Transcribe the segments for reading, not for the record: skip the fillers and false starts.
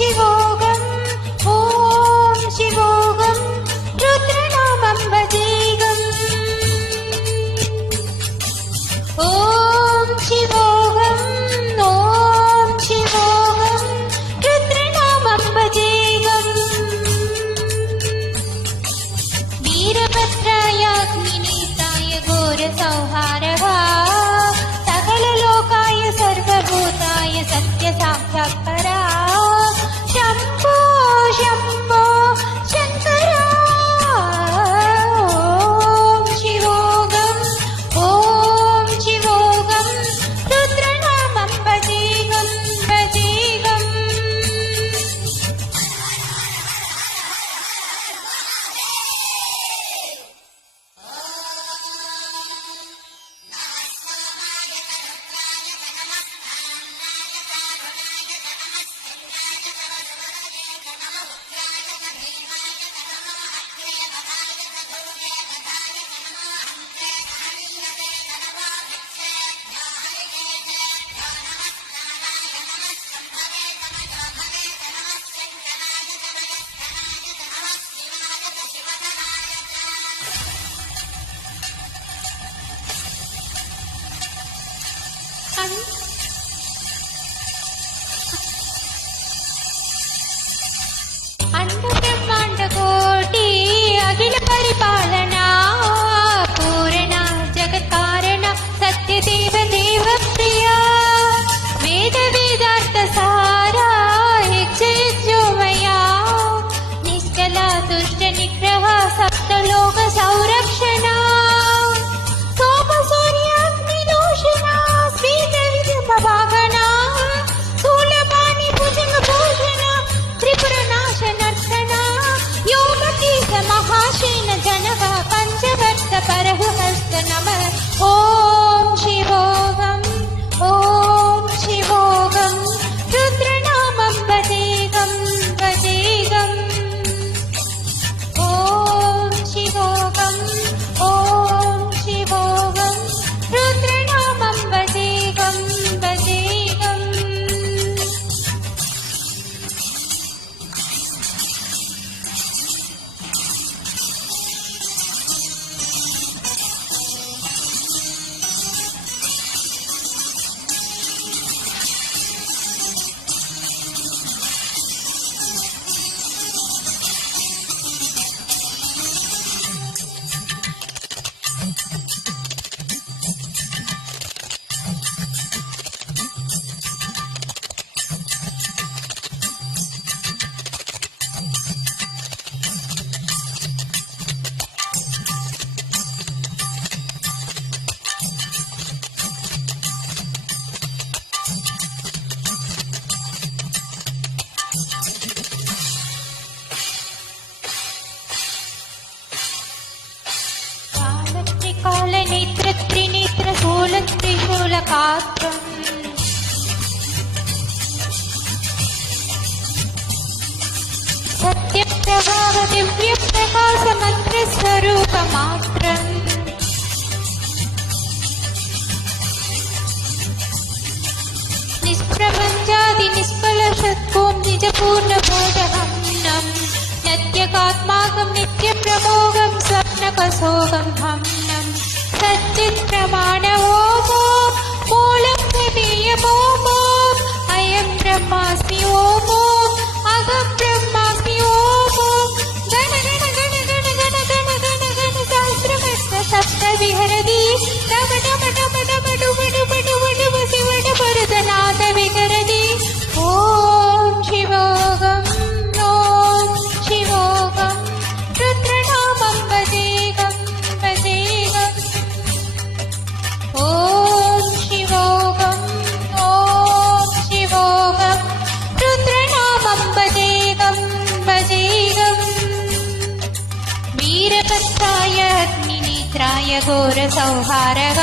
शिवोऽहम् ॐ शिवोऽहम् रुद्रनामं भजेऽहम् ॐ शिवोऽहम् ॐ शिवोऽहम् रुद्रनामं भजेऽहम् वीरभद्राय अग्निनेत्राय घोरसंहारः सकललोकाय सर्वभूताय सत्यसाक्षात्करा शम्भो शम्भो शङ्करा ॐ शिवोऽहम् ॐ शिवोऽहम् रुद्रनामं भजेऽहम् भजेऽहम् अंडब्रह्मांडकोटि अखिल परिपालना पूर्ण जगत्कारण सत्यदेव देव प्रिया वेद वेदार्थ सारा यज्ञोमया निष्कला दुष्ट निग्रह सप्तलोक संरक्षणा सोम सूर्य अग्निलोचना स्वीत विद्युपवाहना स्थूलपाणि भुजंग भूषण त्रिपुर नाशनर्तना योगतीस महाशेन जनः पंचवर्त परहुहस्त नमः ॐ शिवोऽहम् ॐ शिवोऽहम् रुद्रनामं भजेऽहम् भजेऽहम् ॐ शिवोऽहम् ॐ शिवोऽहम् रुद्रनामं भजेऽहम् भजेऽहम् कालनेत्र त्रिनेत्र शूलत्रिशूलकात्रम् सत्यप्रभाव दिव्यप्रकाश मन्त्रस्वरूपमात्रम् निष्प्रपञ्चादि निष्कलशत्वं निजपूर्णबोधहम्नम् नत्यकात्माकं नित्यप्रमोगं स्वप्नकसोगं हम्नम् सच्चित्प्रमाणवोमो मूलं गवीयमोमो अयं ब्रह्मास्मि ओमो अहं ब्रह्मास्मि ओमो गण गण गण गण गण गण गण गण सहस्रमस्म सप्त विहरति डम डम डम डम डुम डुम डुम डुम शिव डमरुदनाद विहरति ॐ शिवोऽहम् ॐ शिवोऽहम् रुद्रनामं भजेऽहम् भजेऽहम् ॐ शिवोऽहम् ॐ शिवोऽहम् रुद्रनामं भजेऽहम् भजेऽहम् वीरभद्राय अग्निनेत्राय घोरसंहारः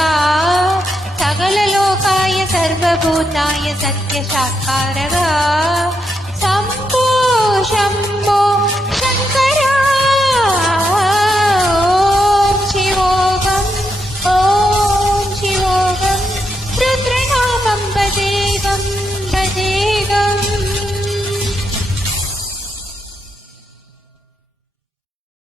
सकललोकाय सर्वभूताय सत्यसाकारः शम्भो शम्भो